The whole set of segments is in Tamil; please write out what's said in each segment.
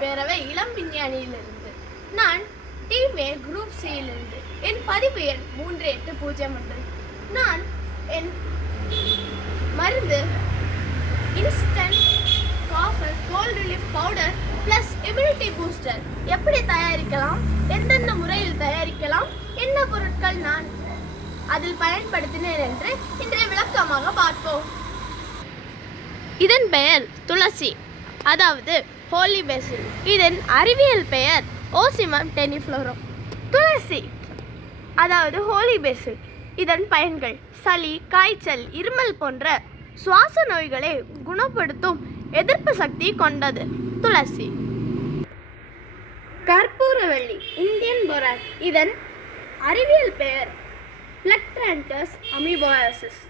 பேரவை இளம் விஞ்ஞானியிலிருந்து. நான் டீம் ஏ குரூப் சியிலிருந்து. என் பதிவு எண் 3801. நான் என் மருந்து இன்ஸ்டன்ட் காஃபர் cold relief powder plus immunity booster எப்படி தயாரிக்கலாம், எந்தெந்த முறையில் தயாரிக்கலாம், என்ன பொருட்கள் நான் அதில் பயன்படுத்தினேன் என்று இன்றைய விளக்கமாக பார்ப்போம். இதன் பெயர் துளசி, அதாவது ஹோலி பேசில். இதன் அறிவியல் பெயர் ஓசிமம் டெனிஃப்ளோரம். துளசி அதாவது ஹோலி பேசில். இதன் பயன்கள்: சளி, காய்ச்சல், இருமல் போன்ற சுவாச நோய்களை குணப்படுத்தும் எதிர்ப்பு சக்தி கொண்டது. துளசி. கற்பூரவள்ளி இந்தியன் போரான். இதன் அறிவியல் பெயர் பிளக்ட்ரான்தஸ் அமீபோயாசிஸ்.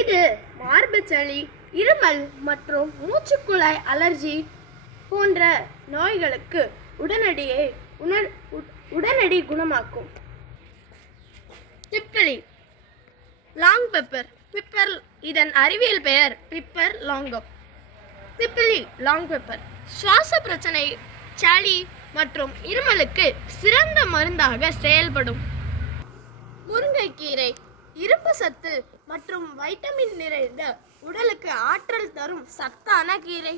இது மார்புச்சளி, இருமல் மற்றும் மூச்சுக்குழாய் அலர்ஜி போன்ற நோய்களுக்கு உடனடி குணமாக்கும். திப்பிலி லாங் பெப்பர். பிப்பர் இதன் அறிவியல் பெயர் பிப்பர் லாங்கம். திப்பிலி லாங் பெப்பர் சுவாச பிரச்சனை, சளி மற்றும் இருமலுக்கு சிறந்த மருந்தாக செயல்படும். முருங்கைக்கீரை இரும்பு சத்து மற்றும் வைட்டமின் நிறைந்த உடலுக்கு ஆற்றல் தரும் சத்தான கீரை.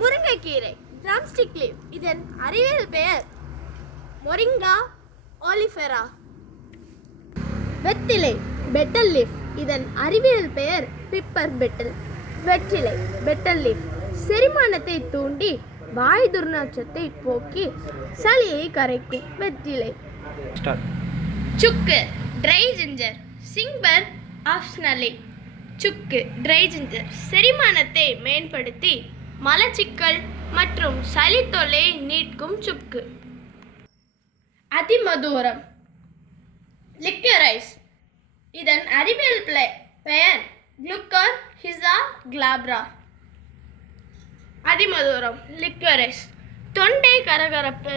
முருங்கைக்கீரை ட்ரம்ஸ்டிக் லீஃப். இதன் அறிவியல் பெயர் மொரிங்கா ஓலிஃபெரா. வெற்றிலை பெட்டல் லீஃப். இதன் அறிவியல் பெயர் பிப்பர் பெட்டல். வெற்றிலை பெட்டல் லீஃப் செரிமானத்தை தூண்டி வாய் துர்நாற்றத்தை போக்கி சளியை கரைக்கும். வெற்றிலை. சுக்கு ட்ரை ஜிஞ்சர். சிங்பர் ஆப்ஷனலி. சுக்கு ட்ரை ஜிஞ்சர் செரிமானத்தை மேம்படுத்தி மலச்சிக்கல் மற்றும் சளி தொல்லையை நீக்கும் சுக்கு. அதிமதுரம் லிக்கரைஸ். இதன் அறிவியல் பெயர் குளுக்கர் ஹிசா கிளாப்ரா. அதிமதுரம் லிக்கரைஸ் தொண்டை கரகரப்பு,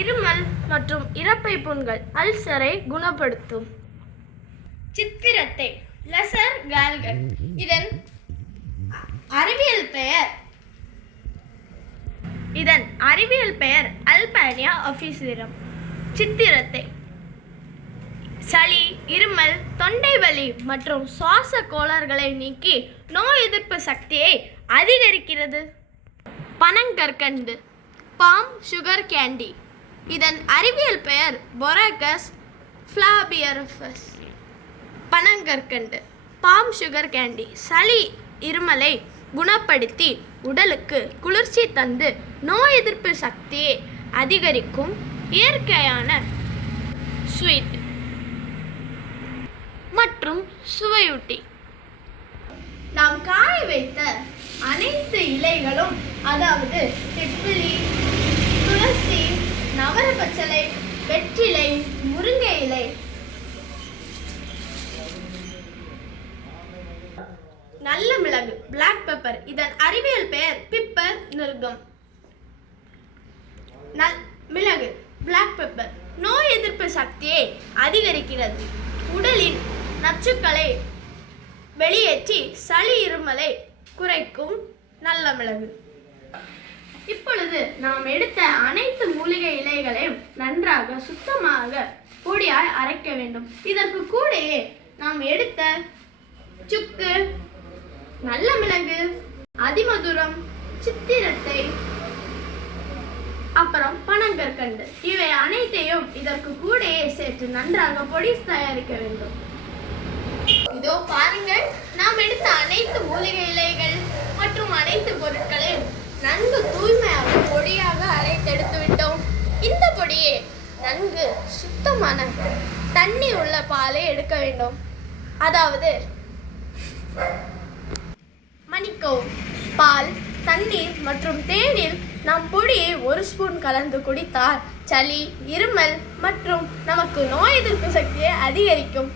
இருமல் மற்றும் இரைப்பை புண்கள், அல்சரை குணப்படுத்தும். சித்திரத்தை லெசர் கால்கன். இதன் அறிவியல் பெயர் அல்பானியா ஆஃபிசிரம். சித்திரத்தை சளி, இருமல், தொண்டை வலி மற்றும் சுவாச கோளாறுகளை நீக்கி நோய் எதிர்ப்பு சக்தியை அதிகரிக்கிறது. பனங்கற்கண்டு பாம் சுகர் கேண்டி. இதன் அறிவியல் பெயர் பொராகஸ் ஃப்ளாபியரிஃபஸ். பனங்கற்கண்டு பாம் சுகர் கேண்டி சளி, இருமலை குணப்படுத்தி உடலுக்கு குளிர்ச்சி தந்து நோய் எதிர்ப்பு சக்தியை அதிகரிக்கும் இயற்கையான ஸ்வீட் மற்றும் சுவையூட்டி. நாம் காய வைத்த அனைத்து இலைகளும், அதாவது திப்பிலி, துளசி, நவரப்பச்சலை, வெற்றிலை, முருங்கை இலை, நல்ல மிளகு பிளாக் பெப்பர். இதன் அறிவியல் பெயர் பிப்பர் நிர்கம். மிளகு பிளாக் பெப்பர் நோய் எதிர்ப்பு சக்தியை அதிகரிக்கிறது. உடலின் நச்சுக்களை வெளியேற்றி சளி, இருமலை குறைக்கும் நல்ல மிளகு. இப்பொழுது நாம் எடுத்த அனைத்து மூலிகை இலைகளையும் நன்றாக சுத்தமாக பொடியாய் அரைக்க வேண்டும். இதற்கு கூடயே நாம் எடுத்த சுக்கு, நல்ல மிளகு, அதிமதுரம், சித்திரத்தை, அப்புறம் பனங்கற்கண்டு இவை அனைத்தையும் இதற்கு கூடயே சேர்த்து நன்றாக பொடி தயாரிக்க வேண்டும். இதோ பாருங்கள், நாம் எடுத்த அனைத்து மூலிகை இலைகள் மற்றும் அனைத்து பொருட்களையும் நன்கு தூய்மையாக பொடியாக அரைத்தெடுத்து விட்டோம். இந்த பொடியை நன்கு சுத்தமான தண்ணி உள்ள பாலை எடுக்க வேண்டும். அதாவது மன்னிக்கவும், பால், தண்ணீர் மற்றும் தேனில் நாம் பொடியை 1 ஸ்பூன் கலந்து குடித்தால் சளி, இருமல் மற்றும் நமக்கு நோய் எதிர்ப்பு சக்தியை அதிகரிக்கும்.